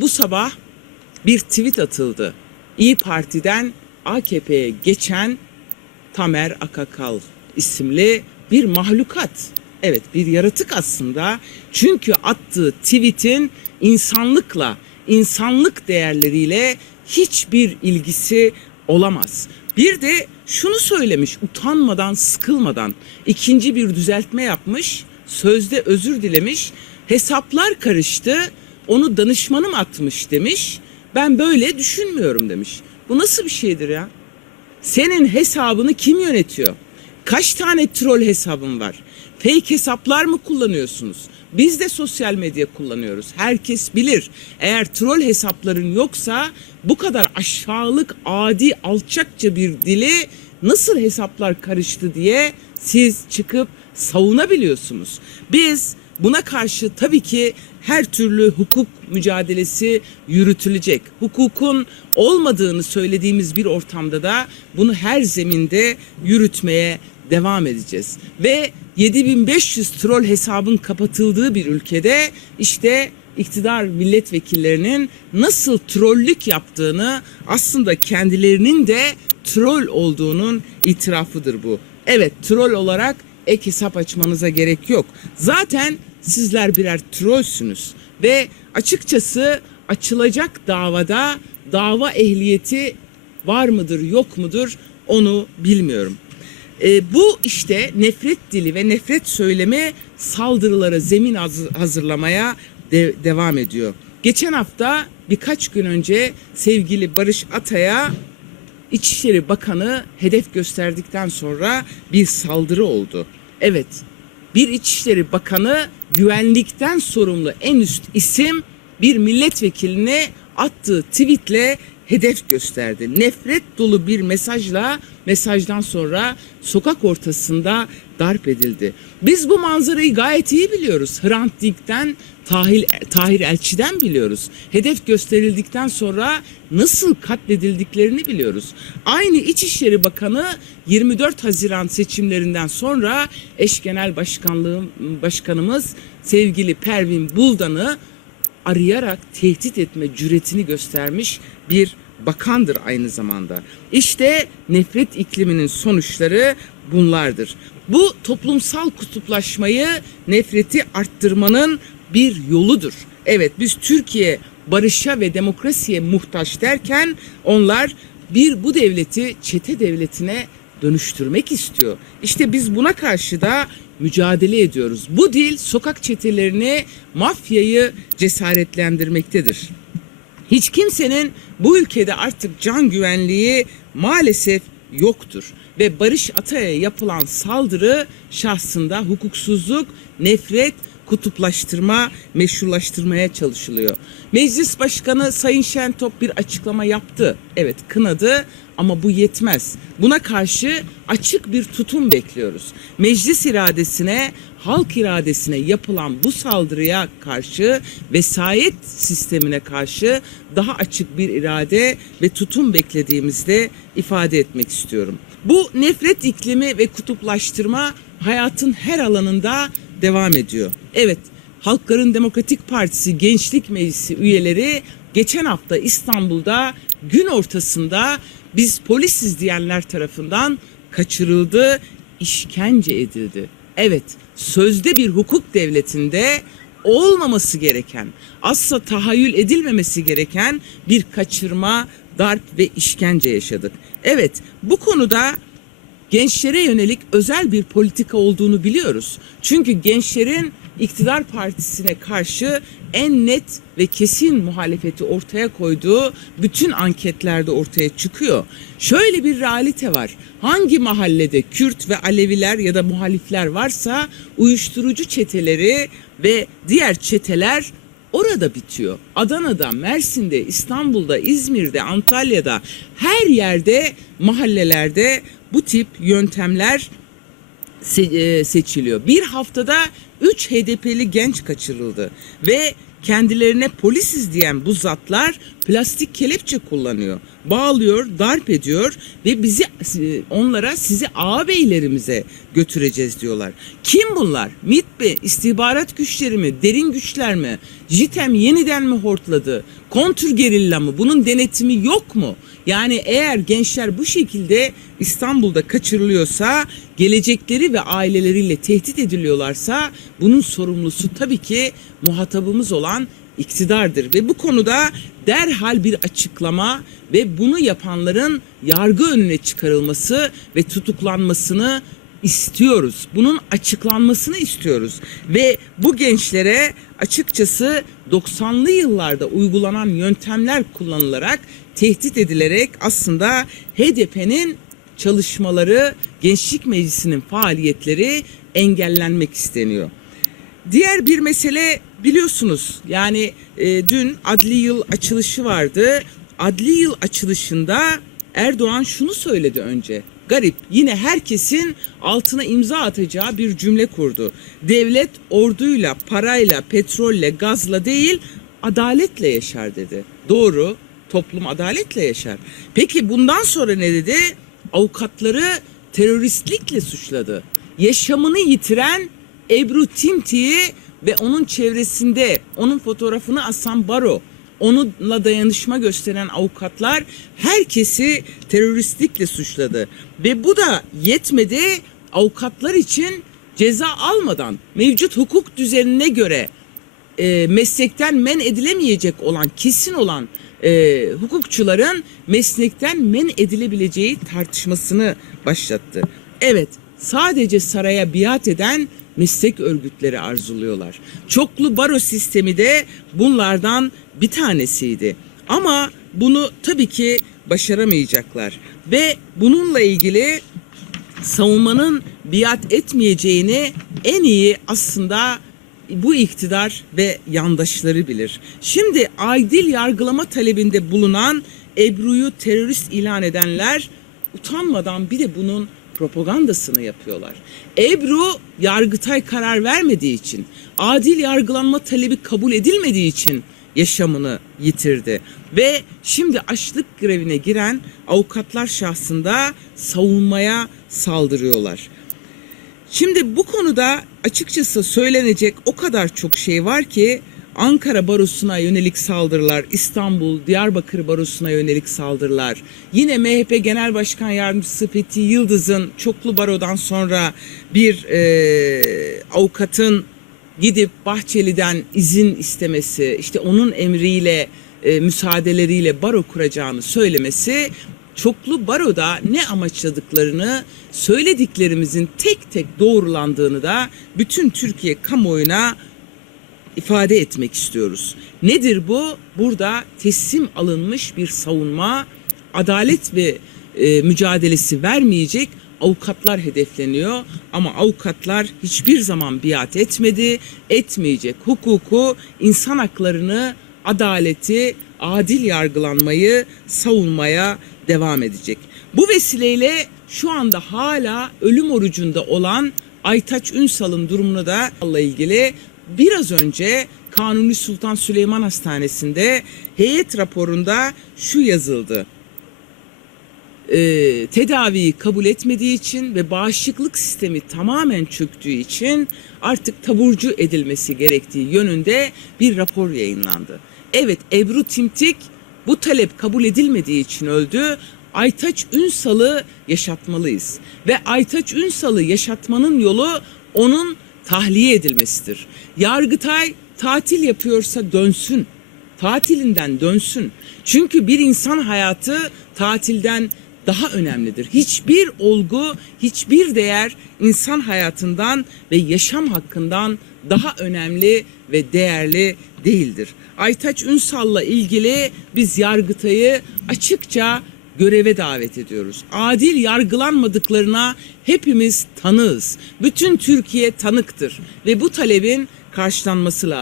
Bu sabah bir tweet atıldı. İyi Parti'den AKP'ye geçen Tamer Akakal isimli bir mahlukat. Evet bir yaratık aslında. Çünkü attığı tweetin insanlıkla, insanlık değerleriyle hiçbir ilgisi olamaz. Bir de şunu söylemiş utanmadan, sıkılmadan ikinci bir düzeltme yapmış. Sözde özür dilemiş. Hesaplar karıştı. Onu danışmanım atmış demiş. Ben böyle düşünmüyorum demiş. Bu nasıl bir şeydir ya? Senin hesabını kim yönetiyor? Kaç tane troll hesabın var? Fake hesaplar mı kullanıyorsunuz? Biz de sosyal medya kullanıyoruz. Herkes bilir. Eğer troll hesapların yoksa bu kadar aşağılık, adi, alçakça bir dili nasıl hesaplar karıştı diye siz çıkıp savunabiliyorsunuz. Biz buna karşı tabii ki her türlü hukuk mücadelesi yürütülecek. Hukukun olmadığını söylediğimiz bir ortamda da bunu her zeminde yürütmeye devam edeceğiz. Ve 7500 troll hesabın kapatıldığı bir ülkede işte iktidar milletvekillerinin nasıl trollük yaptığını aslında kendilerinin de troll olduğunun itirafıdır bu. Evet troll olarak ek hesap açmanıza gerek yok. Zaten sizler birer trollsünüz ve açıkçası açılacak davada dava ehliyeti var mıdır yok mudur onu bilmiyorum. E, bu işte nefret dili ve nefret söylemi saldırılara zemin haz- hazırlamaya de- devam ediyor. Geçen hafta birkaç gün önce sevgili Barış Atay'a İçişleri Bakanı hedef gösterdikten sonra bir saldırı oldu. Evet, bir İçişleri Bakanı güvenlikten sorumlu en üst isim bir milletvekiline attığı tweetle hedef gösterdi. Nefret dolu bir mesajla mesajdan sonra sokak ortasında darp edildi. Biz bu manzarayı gayet iyi biliyoruz. Hrant Dink'ten Tahir, Tahir Elçi'den biliyoruz. Hedef gösterildikten sonra nasıl katledildiklerini biliyoruz. Aynı İçişleri Bakanı 24 Haziran seçimlerinden sonra eş genel başkanlığı başkanımız sevgili Pervin Buldan'ı arayarak tehdit etme cüretini göstermiş bir bakandır aynı zamanda. İşte nefret ikliminin sonuçları bunlardır. Bu toplumsal kutuplaşmayı, nefreti arttırmanın bir yoludur. Evet biz Türkiye barışa ve demokrasiye muhtaç derken onlar bir bu devleti çete devletine dönüştürmek istiyor. İşte biz buna karşı da mücadele ediyoruz. Bu dil sokak çetelerini, mafyayı cesaretlendirmektedir. Hiç kimsenin bu ülkede artık can güvenliği maalesef yoktur. Ve Barış Atay'a yapılan saldırı şahsında hukuksuzluk, nefret, kutuplaştırma, meşrulaştırmaya çalışılıyor. Meclis Başkanı Sayın Şentop bir açıklama yaptı. Evet kınadı ama bu yetmez. Buna karşı açık bir tutum bekliyoruz. Meclis iradesine, halk iradesine yapılan bu saldırıya karşı vesayet sistemine karşı daha açık bir irade ve tutum beklediğimizde ifade etmek istiyorum. Bu nefret iklimi ve kutuplaştırma hayatın her alanında devam ediyor. Evet, Halkların Demokratik Partisi Gençlik Meclisi üyeleri geçen hafta İstanbul'da gün ortasında biz polisiz diyenler tarafından kaçırıldı, işkence edildi. Evet, sözde bir hukuk devletinde olmaması gereken, asla tahayyül edilmemesi gereken bir kaçırma, darp ve işkence yaşadık. Evet, bu konuda gençlere yönelik özel bir politika olduğunu biliyoruz. Çünkü gençlerin iktidar partisine karşı en net ve kesin muhalefeti ortaya koyduğu bütün anketlerde ortaya çıkıyor. Şöyle bir realite var. Hangi mahallede Kürt ve Aleviler ya da muhalifler varsa uyuşturucu çeteleri ve diğer çeteler orada bitiyor. Adana'da, Mersin'de, İstanbul'da, İzmir'de, Antalya'da her yerde mahallelerde bu tip yöntemler e, seçiliyor. Bir haftada 3 HDP'li genç kaçırıldı ve kendilerine polisiz diyen bu zatlar plastik kelepçe kullanıyor. Bağlıyor, darp ediyor ve bizi e, onlara sizi ağabeylerimize götüreceğiz diyorlar. Kim bunlar? MİT mi? İstihbarat güçleri mi? Derin güçler mi? JITEM yeniden mi hortladı? Kontür gerilla mı? Bunun denetimi yok mu? Yani eğer gençler bu şekilde İstanbul'da kaçırılıyorsa, gelecekleri ve aileleriyle tehdit ediliyorlarsa bunun sorumlusu tabii ki muhatabımız olan iktidardır ve bu konuda derhal bir açıklama ve bunu yapanların yargı önüne çıkarılması ve tutuklanmasını istiyoruz. Bunun açıklanmasını istiyoruz ve bu gençlere açıkçası 90'lı yıllarda uygulanan yöntemler kullanılarak tehdit edilerek aslında HDP'nin çalışmaları, Gençlik Meclisi'nin faaliyetleri engellenmek isteniyor. Diğer bir mesele biliyorsunuz yani e, dün adli yıl açılışı vardı. Adli yıl açılışında Erdoğan şunu söyledi önce. Garip yine herkesin altına imza atacağı bir cümle kurdu. Devlet orduyla, parayla, petrolle, gazla değil adaletle yaşar dedi. Doğru toplum adaletle yaşar. Peki bundan sonra ne dedi? Avukatları teröristlikle suçladı. Yaşamını yitiren Ebru Timti'yi ve onun çevresinde onun fotoğrafını asan Baro, onunla dayanışma gösteren avukatlar herkesi teröristlikle suçladı. Ve bu da yetmedi avukatlar için ceza almadan mevcut hukuk düzenine göre e, meslekten men edilemeyecek olan kesin olan e, hukukçuların meslekten men edilebileceği tartışmasını başlattı. Evet sadece saraya biat eden meslek örgütleri arzuluyorlar. Çoklu baro sistemi de bunlardan bir tanesiydi. Ama bunu tabii ki başaramayacaklar ve bununla ilgili savunmanın biat etmeyeceğini en iyi aslında bu iktidar ve yandaşları bilir. Şimdi adil yargılama talebinde bulunan Ebru'yu terörist ilan edenler utanmadan bir de bunun propagandasını yapıyorlar. Ebru Yargıtay karar vermediği için, adil yargılanma talebi kabul edilmediği için yaşamını yitirdi. Ve şimdi açlık grevine giren avukatlar şahsında savunmaya saldırıyorlar. Şimdi bu konuda açıkçası söylenecek o kadar çok şey var ki Ankara Barosu'na yönelik saldırılar, İstanbul, Diyarbakır Barosu'na yönelik saldırılar, yine MHP Genel Başkan Yardımcısı Fethi Yıldız'ın çoklu barodan sonra bir e, avukatın gidip Bahçeli'den izin istemesi, işte onun emriyle, e, müsaadeleriyle baro kuracağını söylemesi çoklu baroda ne amaçladıklarını söylediklerimizin tek tek doğrulandığını da bütün Türkiye kamuoyuna ifade etmek istiyoruz. Nedir bu? Burada teslim alınmış bir savunma, adalet ve e, mücadelesi vermeyecek avukatlar hedefleniyor ama avukatlar hiçbir zaman biat etmedi, etmeyecek. Hukuku, insan haklarını, adaleti, adil yargılanmayı savunmaya devam edecek. Bu vesileyle şu anda hala ölüm orucunda olan Aytaç Ünsal'ın durumunu da Allah ilgili biraz önce Kanuni Sultan Süleyman Hastanesi'nde heyet raporunda şu yazıldı e, tedaviyi kabul etmediği için ve bağışıklık sistemi tamamen çöktüğü için artık taburcu edilmesi gerektiği yönünde bir rapor yayınlandı. Evet Ebru Timtik bu talep kabul edilmediği için öldü. Aytaç Ünsal'ı yaşatmalıyız ve Aytaç Ünsal'ı yaşatmanın yolu onun tahliye edilmesidir. Yargıtay tatil yapıyorsa dönsün. Tatilinden dönsün. Çünkü bir insan hayatı tatilden daha önemlidir. Hiçbir olgu, hiçbir değer insan hayatından ve yaşam hakkından daha önemli ve değerli değildir. Aytaç Ünsal'la ilgili biz Yargıtay'ı açıkça göreve davet ediyoruz. Adil yargılanmadıklarına hepimiz tanığız. Bütün Türkiye tanıktır ve bu talebin karşılanması lazım.